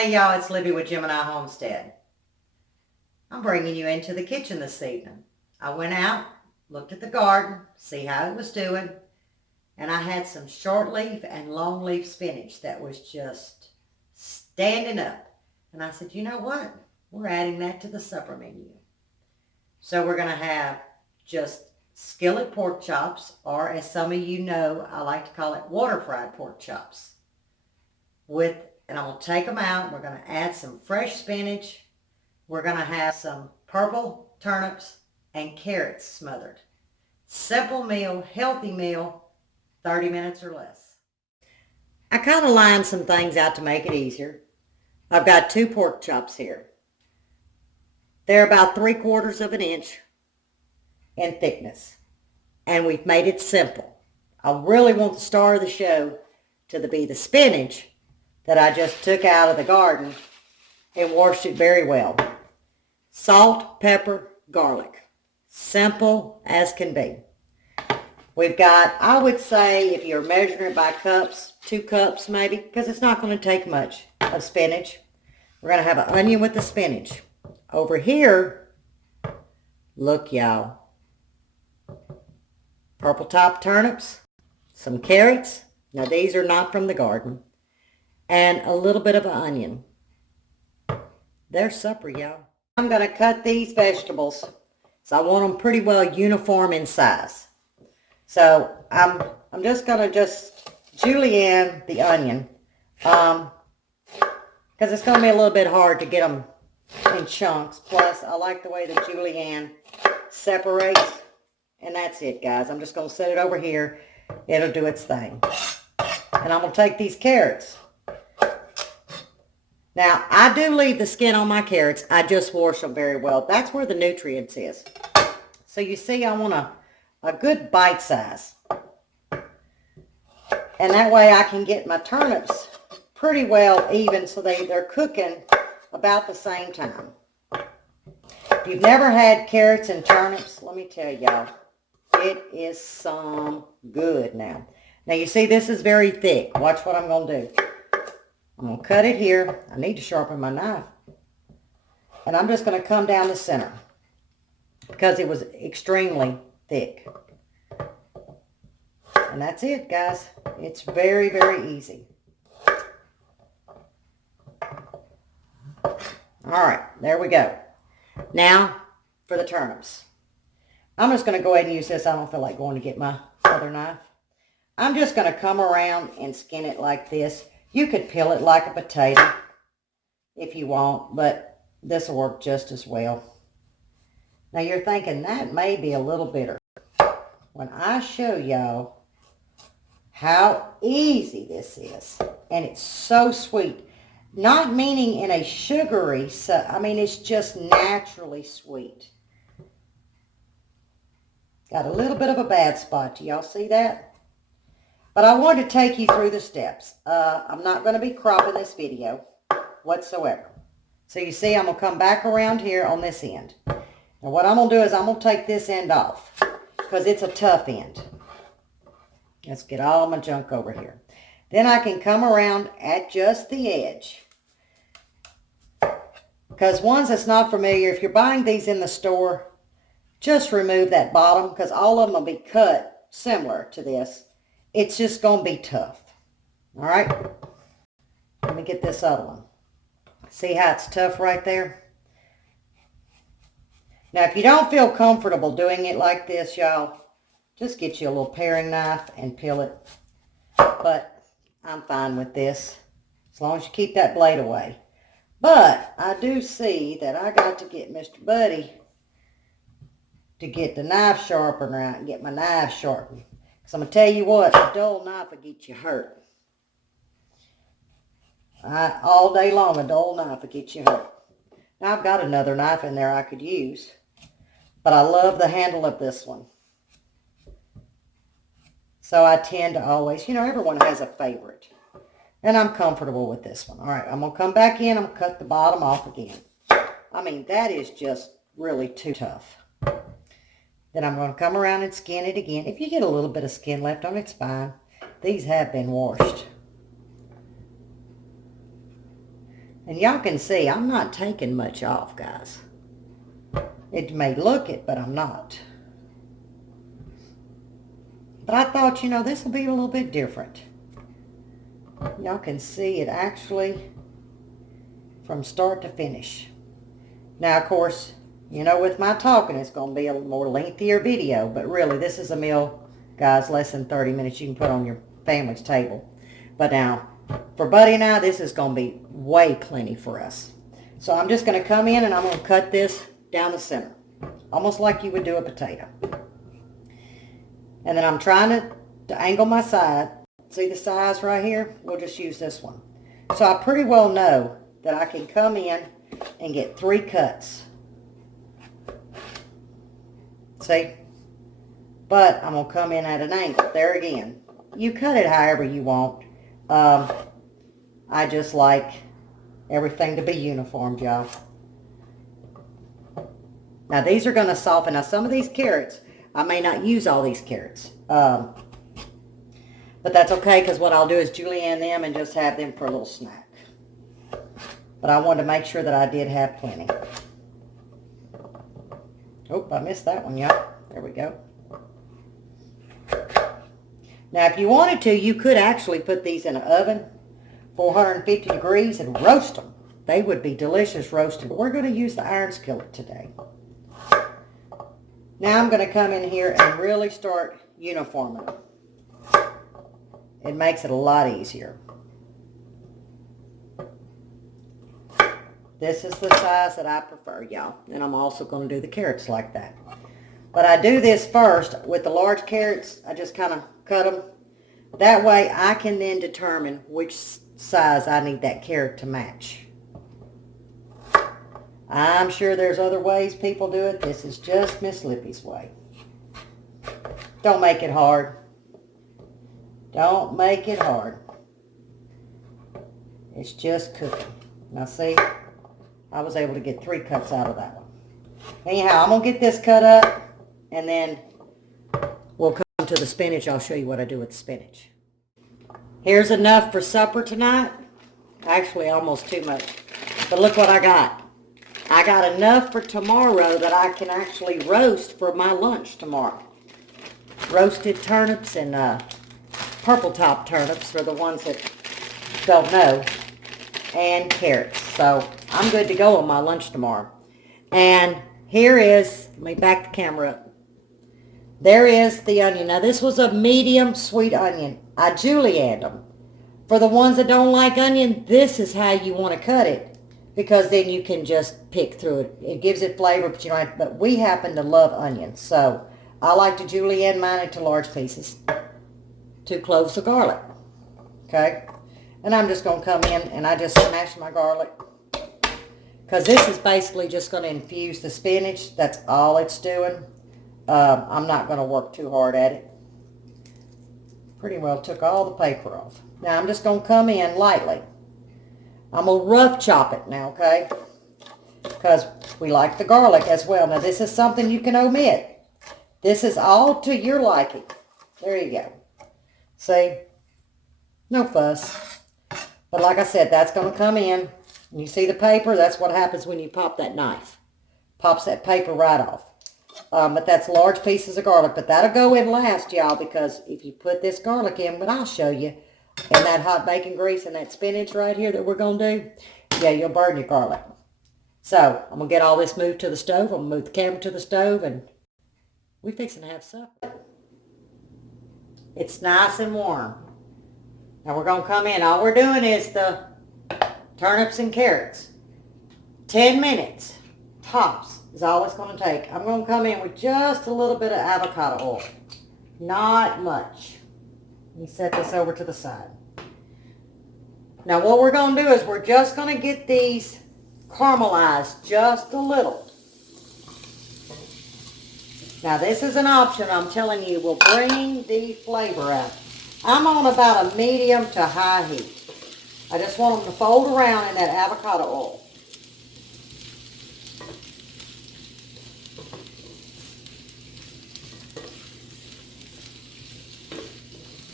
Hey y'all, it's Lippy with Gemini Homestead. I'm bringing you into the kitchen this evening. I went out, looked at the garden, see how it was doing, and I had some short leaf and long leaf spinach that was just standing up. And I said, you know what? We're adding that to the supper menu. So we're going to have just skillet pork chops, or as some of you know, I like to call it water fried pork chops. And I'm going to take them out. We're going to add some fresh spinach. We're going to have some purple turnips and carrots smothered. Simple meal, healthy meal, 30 minutes or less. I kind of lined some things out to make it easier. I've got 2 pork chops here. They're about 3/4 of an inch in thickness. And we've made it simple. I really want the star of the show to be the spinach that I just took out of the garden and washed it very well. Salt, pepper, garlic. Simple as can be. We've got, I would say, if you're measuring it by cups, 2 cups maybe, because it's not going to take much of spinach. We're going to have an onion with the spinach. Over here, look y'all, purple top turnips, some carrots. Now these are not from the garden. And a little bit of an onion. There's supper, y'all. I'm going to cut these vegetables. So I want them pretty well uniform in size. So I'm just going to julienne the onion. Because it's going to be a little bit hard to get them in chunks. Plus, I like the way the julienne separates. And that's it, guys. I'm just going to set it over here. It'll do its thing. And I'm going to take these carrots. Now, I do leave the skin on my carrots. I just wash them very well. That's where the nutrients is. So you see, I want a good bite size. And that way I can get my turnips pretty well even so they're cooking about the same time. If you've never had carrots and turnips, let me tell y'all, it is some good now. Now you see this is very thick. Watch what I'm going to do. I'm going to cut it here. I need to sharpen my knife. And I'm just going to come down the center because it was extremely thick. And that's it, guys. It's very, very easy. All right, there we go. Now for the turnips. I'm just going to go ahead and use this. I don't feel like going to get my other knife. I'm just going to come around and skin it like this. You could peel it like a potato if you want, but this will work just as well. Now you're thinking that may be a little bitter. When I show y'all how easy this is, and it's so sweet, not meaning in a sugary, I mean it's just naturally sweet. Got a little bit of a bad spot. Do y'all see that? But I wanted to take you through the steps. I'm not going to be cropping this video whatsoever. So you see, I'm going to come back around here on this end. Now what I'm going to do is I'm going to take this end off because it's a tough end. Let's get all my junk over here. Then I can come around at just the edge. Because ones that's not familiar, if you're buying these in the store, just remove that bottom because all of them will be cut similar to this. It's just going to be tough. All right? Let me get this other one. See how it's tough right there? Now, if you don't feel comfortable doing it like this, y'all, just get you a little paring knife and peel it. But I'm fine with this, as long as you keep that blade away. But I do see that I got to get Mr. Buddy to get the knife sharpener out and get my knife sharpened. So I'm going to tell you what, a dull knife will get you hurt. All day long, a dull knife will get you hurt. Now, I've got another knife in there I could use, but I love the handle of this one. So I tend to always, everyone has a favorite. And I'm comfortable with this one. All right, I'm going to come back in. I'm going to cut the bottom off again. I mean, that is just really too tough. Then I'm going to come around and skin it again. If you get a little bit of skin left on it, it's fine. These have been washed. And y'all can see I'm not taking much off, guys. It may look it, but I'm not. But I thought, you know, this will be a little bit different. Y'all can see it actually from start to finish. Now, of course, you know, with my talking, it's going to be a more lengthier video. But really, this is a meal, guys, less than 30 minutes you can put on your family's table. But now, for Buddy and I, this is going to be way plenty for us. So I'm just going to come in and I'm going to cut this down the center. Almost like you would do a potato. And then I'm trying to angle my side. See the size right here? We'll just use this one. So I pretty well know that I can come in and get 3 cuts. See? But I'm going to come in at an angle. There again. You cut it however you want. I just like everything to be uniform, y'all. Now these are going to soften. Now some of these carrots, I may not use all these carrots. But that's okay, because what I'll do is julienne them and just have them for a little snack. But I wanted to make sure that I did have plenty. Oh, I missed that one, y'all. There we go. Now, if you wanted to, you could actually put these in an oven, 450 degrees, and roast them. They would be delicious roasted. But we're going to use the iron skillet today. Now I'm going to come in here and really start uniforming them. It makes it a lot easier. This is the size that I prefer, y'all. And I'm also going to do the carrots like that. But I do this first with the large carrots. I just kind of cut them. That way I can then determine which size I need that carrot to match. I'm sure there's other ways people do it. This is just Miss Lippy's way. Don't make it hard. Don't make it hard. It's just cooking. Now see, I was able to get 3 cuts out of that one. Anyhow, I'm going to get this cut up, and then we'll come to the spinach. I'll show you what I do with the spinach. Here's enough for supper tonight. Actually, almost too much. But look what I got. I got enough for tomorrow that I can actually roast for my lunch tomorrow. Roasted turnips and purple top turnips for the ones that don't know. And carrots. So I'm good to go on my lunch tomorrow. And here is, let me back the camera up. There is the onion. Now this was a medium sweet onion. I julienned them. For the ones that don't like onion, this is how you want to cut it. Because then you can just pick through it. It gives it flavor, but you don't have to, but we happen to love onions. So I like to julienne mine into large pieces. 2 cloves of garlic. Okay? And I'm just going to come in and I just smash my garlic. Because this is basically just going to infuse the spinach. That's all it's doing. I'm not going to work too hard at it. Pretty well took all the paper off. Now I'm just going to come in lightly. I'm going to rough chop it now, okay? Because we like the garlic as well. Now this is something you can omit. This is all to your liking. There you go. See? No fuss. But like I said, that's going to come in. And you see the paper? That's what happens when you pop that knife. Pops that paper right off. But that's large pieces of garlic. But that'll go in last, y'all, because if you put this garlic in, but I'll show you, and that hot bacon grease and that spinach right here that we're going to do, yeah, you'll burn your garlic. So, I'm going to get all this moved to the stove. I'm going to move the camera to the stove, and we're fixing to have supper. It's nice and warm. Now, we're going to come in. All we're doing is the turnips and carrots. 10 minutes, tops, is all it's going to take. I'm going to come in with just a little bit of avocado oil. Not much. Let me set this over to the side. Now what we're going to do is we're just going to get these caramelized just a little. Now this is an option, I'm telling you, will bring the flavor out. I'm on about a medium to high heat. I just want them to fold around in that avocado oil.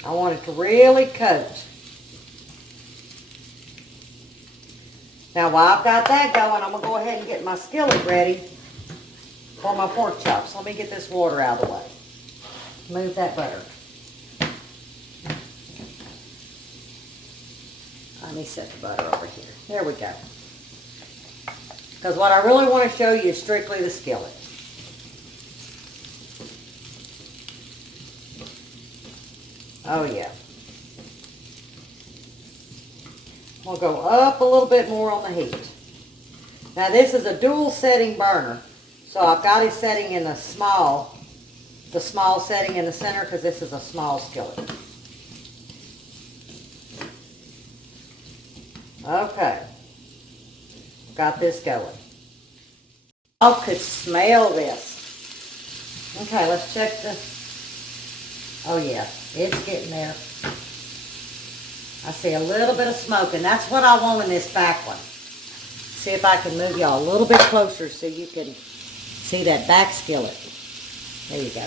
I want it to really coat. Now while I've got that going, I'm going to go ahead and get my skillet ready for my pork chops. Let me get this water out of the way. Move that butter. Let me set the butter over here. There we go. Because what I really want to show you is strictly the skillet. Oh yeah. We'll go up a little bit more on the heat. Now this is a dual setting burner. So I've got it setting in the small setting in the center because this is a small skillet. Okay. Got this going. I could smell this. Okay, let's check the... Oh yeah, it's getting there. I see a little bit of smoke, and that's what I want in this back one. See if I can move y'all a little bit closer so you can see that back skillet. There you go.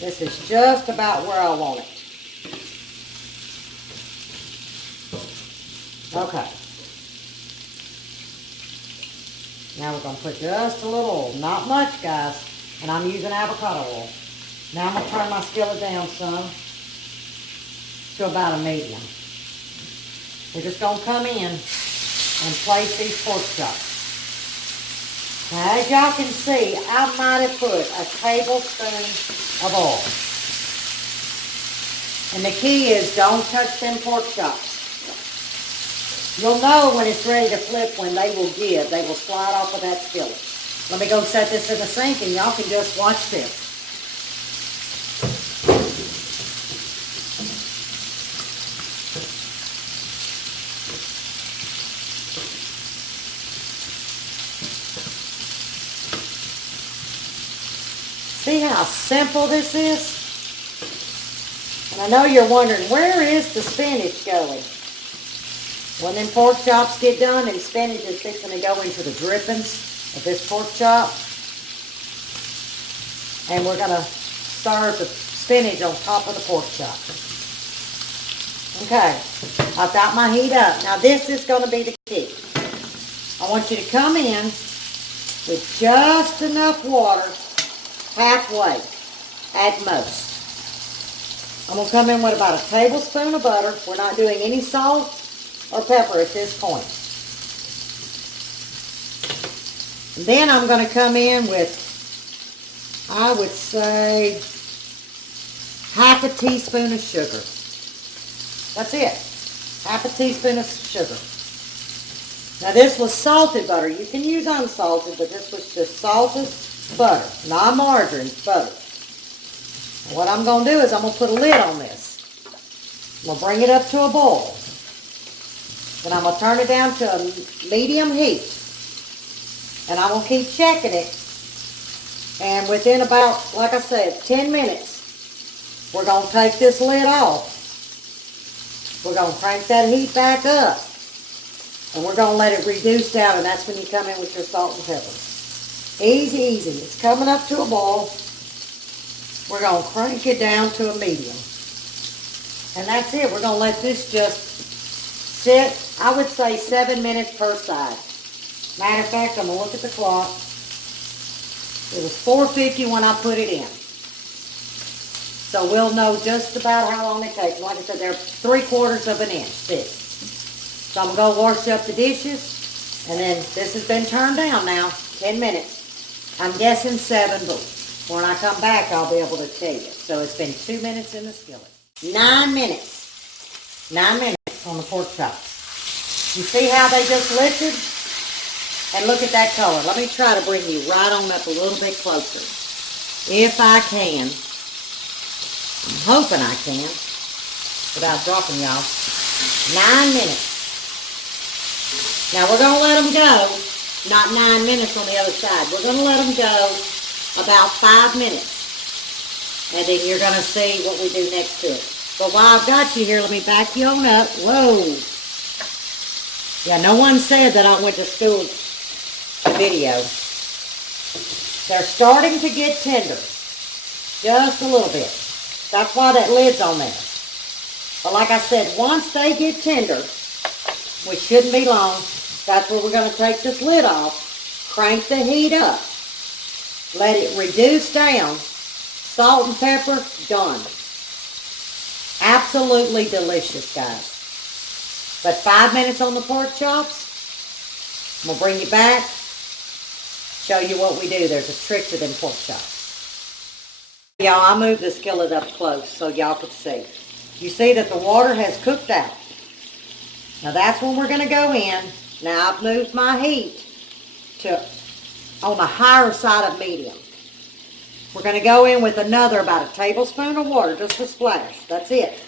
This is just about where I want it. Okay. Now we're going to put just a little oil. Not much, guys. And I'm using avocado oil. Now I'm going to turn my skillet down some to about a medium. We're just going to come in and place these pork chops. Now as y'all can see, I might have put a tablespoon of oil. And the key is don't touch them pork chops. You'll know when it's ready to flip when they will give. They will slide off of that skillet. Let me go set this in the sink and y'all can just watch this. See how simple this is? And I know you're wondering, where is the spinach going? When them pork chops get done, and spinach is fixing to go into the drippings of this pork chop. And we're going to serve the spinach on top of the pork chop. Okay, I've got my heat up. Now this is going to be the key. I want you to come in with just enough water, halfway at most. I'm going to come in with about a tablespoon of butter. We're not doing any salt or pepper at this point. And then I'm going to come in with, I would say, half a teaspoon of sugar. That's it. Half a teaspoon of sugar. Now this was salted butter. You can use unsalted, but this was just salted butter. Not margarine, butter. And what I'm going to do is I'm going to put a lid on this. I'm going to bring it up to a boil. Then I'm going to turn it down to a medium heat. And I'm going to keep checking it. And within about, like I said, 10 minutes, we're going to take this lid off. We're going to crank that heat back up. And we're going to let it reduce down, and that's when you come in with your salt and pepper. Easy, easy. It's coming up to a boil. We're going to crank it down to a medium. And that's it. We're going to let this just sit, I would say 7 minutes per side. Matter of fact, I'm going to look at the clock. It was 4:50 when I put it in. So we'll know just about how long it takes. Like I said, they're 3/4 of an inch thick. So I'm going to go wash up the dishes. And then this has been turned down now, 10 minutes. I'm guessing 7, but when I come back, I'll be able to tell you. So it's been 2 minutes in the skillet. 9 minutes. 9 minutes on the pork chops. You see how they just lifted? And look at that color. Let me try to bring you right on up a little bit closer. If I can. I'm hoping I can. Without dropping y'all. 9 minutes. Now we're going to let them go. Not 9 minutes on the other side. We're going to let them go about 5 minutes. And then you're going to see what we do next to it. But while I've got you here, let me back you on up. Whoa. Yeah, no one said that I went to school video. They're starting to get tender. Just a little bit. That's why that lid's on there. But like I said, once they get tender, which shouldn't be long. That's where we're going to take this lid off, crank the heat up, let it reduce down, salt and pepper, done. Absolutely delicious, guys. But 5 minutes on the pork chops. I'm going to bring you back, show you what we do. There's a trick to them pork chops. Y'all, I moved the skillet up close so y'all could see. You see that the water has cooked out. Now that's when we're going to go in. Now I've moved my heat to on the higher side of medium. We're going to go in with another about a tablespoon of water, just a splash. That's it.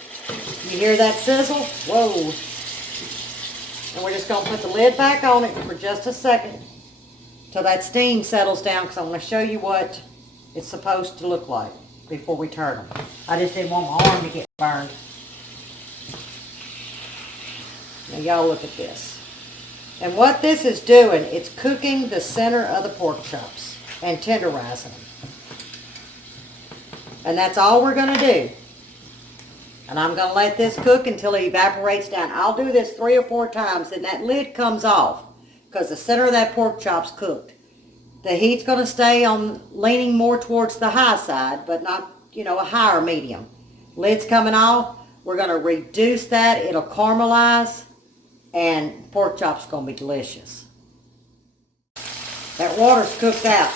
You hear that sizzle? Whoa. And we're just going to put the lid back on it for just a second till that steam settles down, because I'm going to show you what it's supposed to look like before we turn them. I just didn't want my arm to get burned. Now y'all look at this. And what this is doing, it's cooking the center of the pork chops and tenderizing them. And that's all we're going to do. And I'm going to let this cook until it evaporates down. I'll do this 3 or 4 times, and that lid comes off because the center of that pork chop's cooked. The heat's going to stay on leaning more towards the high side, but not, a higher medium. Lid's coming off. We're going to reduce that. It'll caramelize, and pork chop's going to be delicious. That water's cooked out.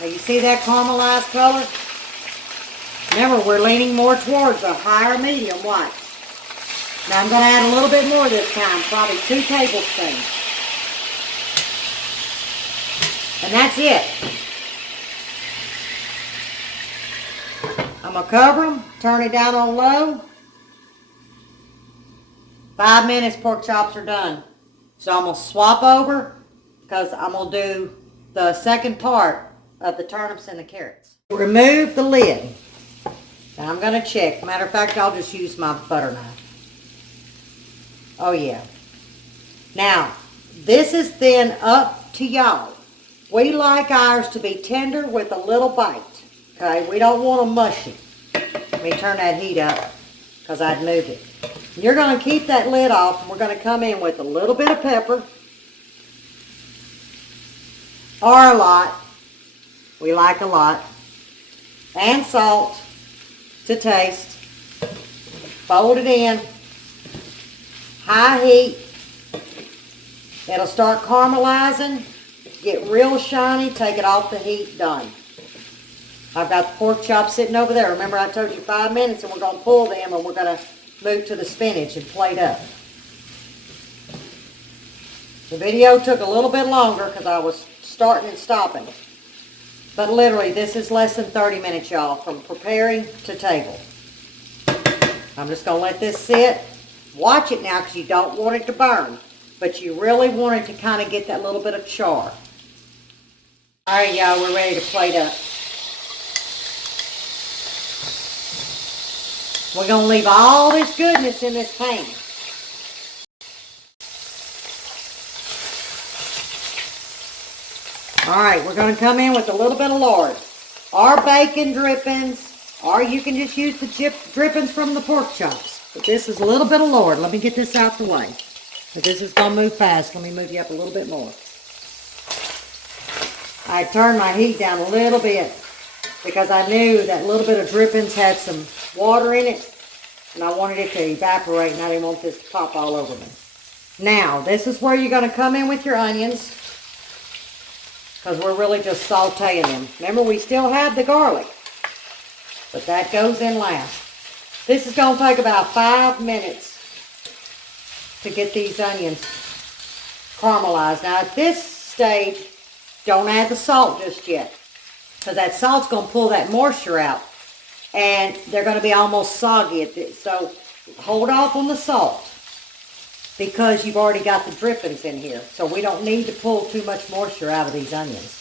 Now you see that caramelized color? Remember, we're leaning more towards a higher medium white. Now I'm going to add a little bit more this time, probably 2 tablespoons. And that's it. I'm going to cover them, turn it down on low. 5 minutes, pork chops are done. So I'm going to swap over because I'm going to do the second part of the turnips and the carrots. Remove the lid. Now I'm going to check. Matter of fact, I'll just use my butter knife. Oh yeah. Now, this is then up to y'all. We like ours to be tender with a little bite. Okay, we don't want them mushy. Let me turn that heat up because I'd moved it. You're going to keep that lid off, and we're going to come in with a little bit of pepper. Or a lot. We like a lot. And salt to taste. Fold it in. High heat. It'll start caramelizing. Get real shiny. Take it off the heat. Done. I've got the pork chops sitting over there. Remember I told you 5 minutes, and we're going to pull them, and we're going to move to the spinach and plate up. The video took a little bit longer because I was starting and stopping. But literally, this is less than 30 minutes, y'all, from preparing to table. I'm just going to let this sit. Watch it now because you don't want it to burn. But you really want it to kind of get that little bit of char. All right, y'all, we're ready to plate up. We're going to leave all this goodness in this pan. All right, we're going to come in with a little bit of lard. Or bacon drippings, or you can just use the drippings from the pork chops. But this is a little bit of lard. Let me get this out the way. But this is going to move fast. Let me move you up a little bit more. I turned my heat down a little bit because I knew that little bit of drippings had some water in it, and I wanted it to evaporate, and I didn't want this to pop all over me. Now, this is where you're going to come in with your onions, because we're really just sauteing them. Remember, we still have the garlic, but that goes in last. This is going to take about 5 minutes to get these onions caramelized. Now, at this stage, don't add the salt just yet, because that salt's going to pull that moisture out, and they're going to be almost soggy at this. So hold off on the salt because you've already got the drippings in here. So we don't need to pull too much moisture out of these onions.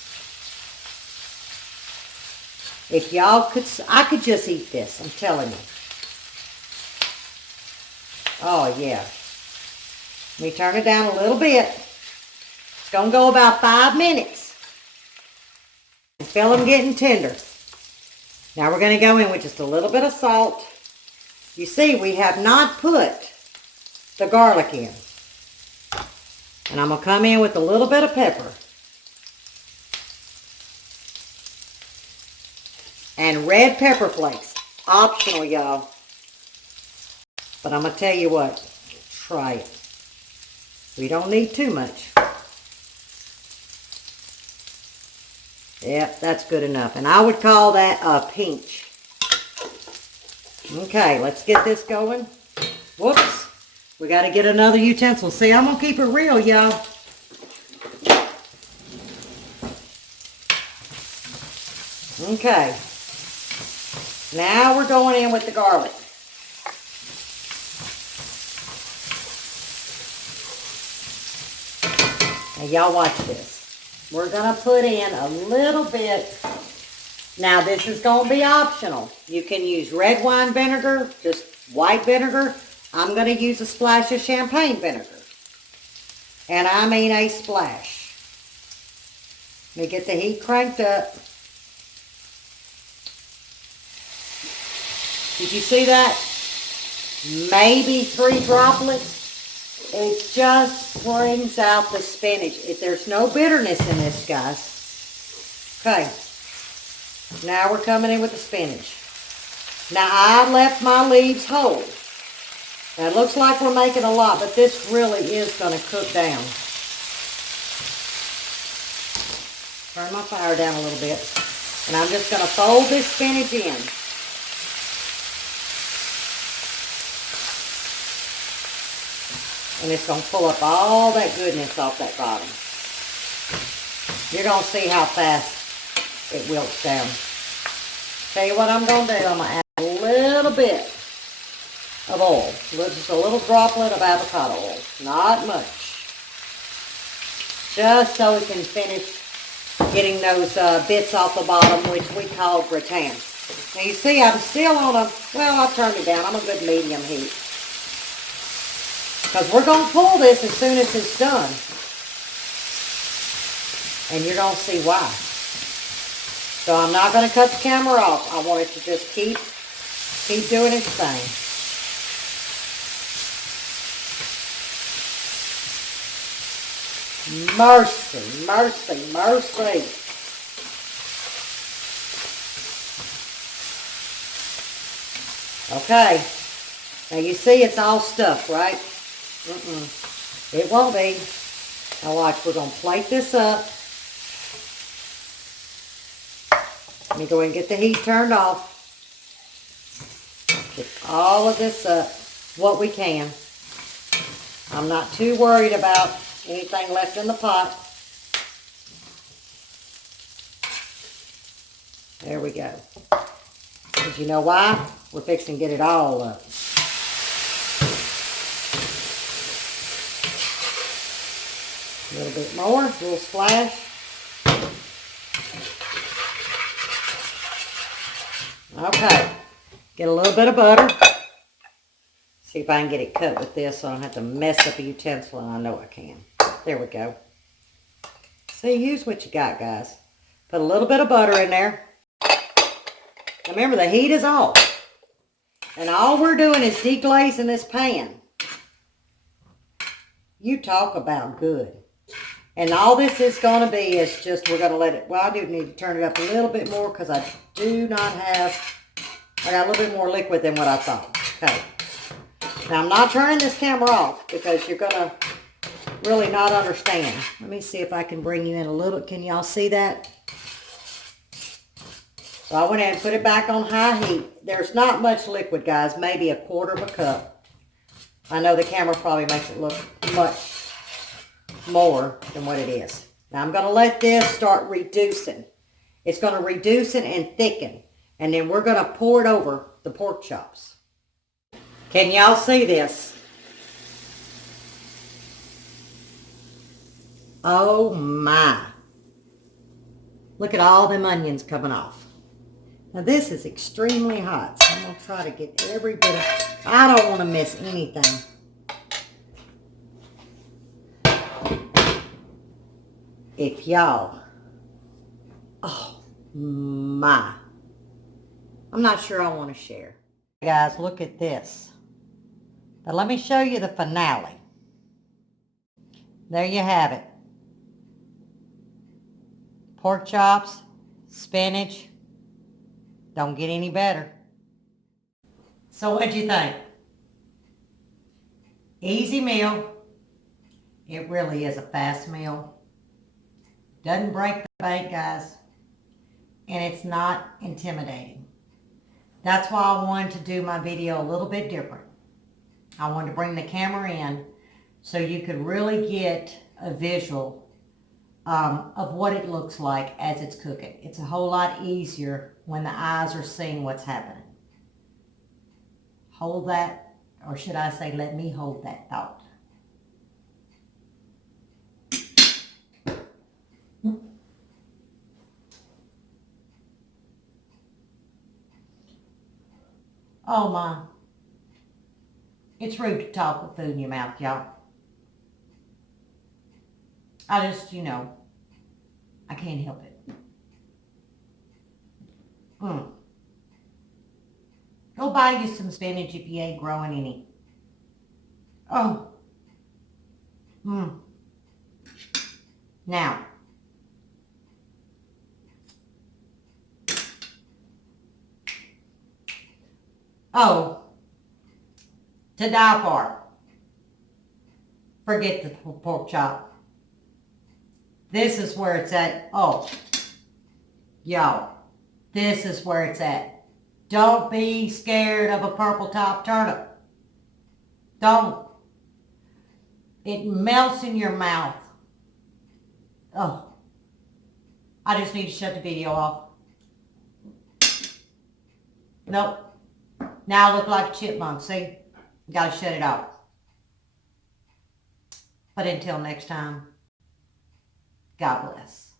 If y'all could, I could just eat this, I'm telling you. Oh yeah. Let me turn it down a little bit. It's going to go about 5 minutes. And feel them getting tender. Now we're going to go in with just a little bit of salt. You see, we have not put the garlic in. And I'm going to come in with a little bit of pepper. And red pepper flakes. Optional, y'all. But I'm going to tell you what. Try it. We don't need too much. Yep, that's good enough. And I would call that a pinch. Okay, let's get this going. Whoops. We got to get another utensil. See, I'm going to keep it real, y'all. Okay. Now we're going in with the garlic. Now y'all watch this. We're going to put in a little bit. Now this is going to be optional. You can use red wine vinegar, just white vinegar. I'm going to use a splash of champagne vinegar. And I mean a splash. Let me get the heat cranked up. Did you see that? Maybe 3 droplets. It just brings out the spinach. There's no bitterness in this, guys. Okay. Now we're coming in with the spinach. Now I left my leaves whole. Now it looks like we're making a lot, but this really is going to cook down. Turn my fire down a little bit. And I'm just going to fold this spinach in. And it's going to pull up all that goodness off that bottom. You're going to see how fast it wilts down. Tell you what I'm going to do. I'm going to add a little bit of oil. Just a little droplet of avocado oil. Not much. Just so we can finish getting those bits off the bottom, which we call gratin. Now you see I'm still on a, well, I'll turn it down. I'm a good medium heat. Because we're going to pull this as soon as it's done. And you're going to see why. So I'm not going to cut the camera off. I want it to just keep doing its thing. Mercy, mercy, mercy. Okay. Now you see it's all stuffed, right? It won't be. Now watch, we're going to plate this up. Let me go ahead and get the heat turned off. Get all of this up, what we can. I'm not too worried about anything left in the pot. There we go. Because you know why? We're fixing to get it all up. A little bit more, a little splash. Okay, get a little bit of butter. See if I can get it cut with this so I don't have to mess up a utensil, and I know I can. There we go. See, use what you got, guys. Put a little bit of butter in there. Remember, the heat is off. And all we're doing is deglazing this pan. You talk about good. And all this is going to be is just, we're going to let it, well, I do need to turn it up a little bit more because I do not have, I got a little bit more liquid than what I thought. Okay. Now, I'm not turning this camera off because you're going to really not understand. Let me see if I can bring you in a little. Can y'all see that? So I went ahead and put it back on high heat. There's not much liquid, guys. Maybe 1/4 of a cup. I know the camera probably makes it look much more than what it is. Now I'm going to let this start reducing. It's going to reduce it and thicken. And then we're going to pour it over the pork chops. Can y'all see this? Oh my. Look at all them onions coming off. Now this is extremely hot, so I'm going to try to get every bit of, I don't want to miss anything. If y'all, oh my, I'm not sure I want to share. Guys, look at this. Now let me show you the finale. there you have it. Pork chops, spinach. Don't get any better. So what'd you think? Easy meal. It really is a fast meal. Doesn't break the bank, guys. And it's not intimidating. That's why I wanted to do my video a little bit different. I wanted to bring the camera in so you could really get a visual of what it looks like as it's cooking. It's a whole lot easier when the eyes are seeing what's happening. Hold that, or should I say, let me hold that thought. Oh my. It's rude to talk with food in your mouth, y'all. I just, I can't help it. Go buy you some spinach if you ain't growing any. Oh. Now. Oh. To die for. Forget the pork chop. This is where it's at. Oh. Y'all. This is where it's at. Don't be scared of a purple top turnip. Don't. It melts in your mouth. Oh. I just need to shut the video off. Nope. Now I look like a chipmunk, see? Gotta shut it off. But until next time, God bless.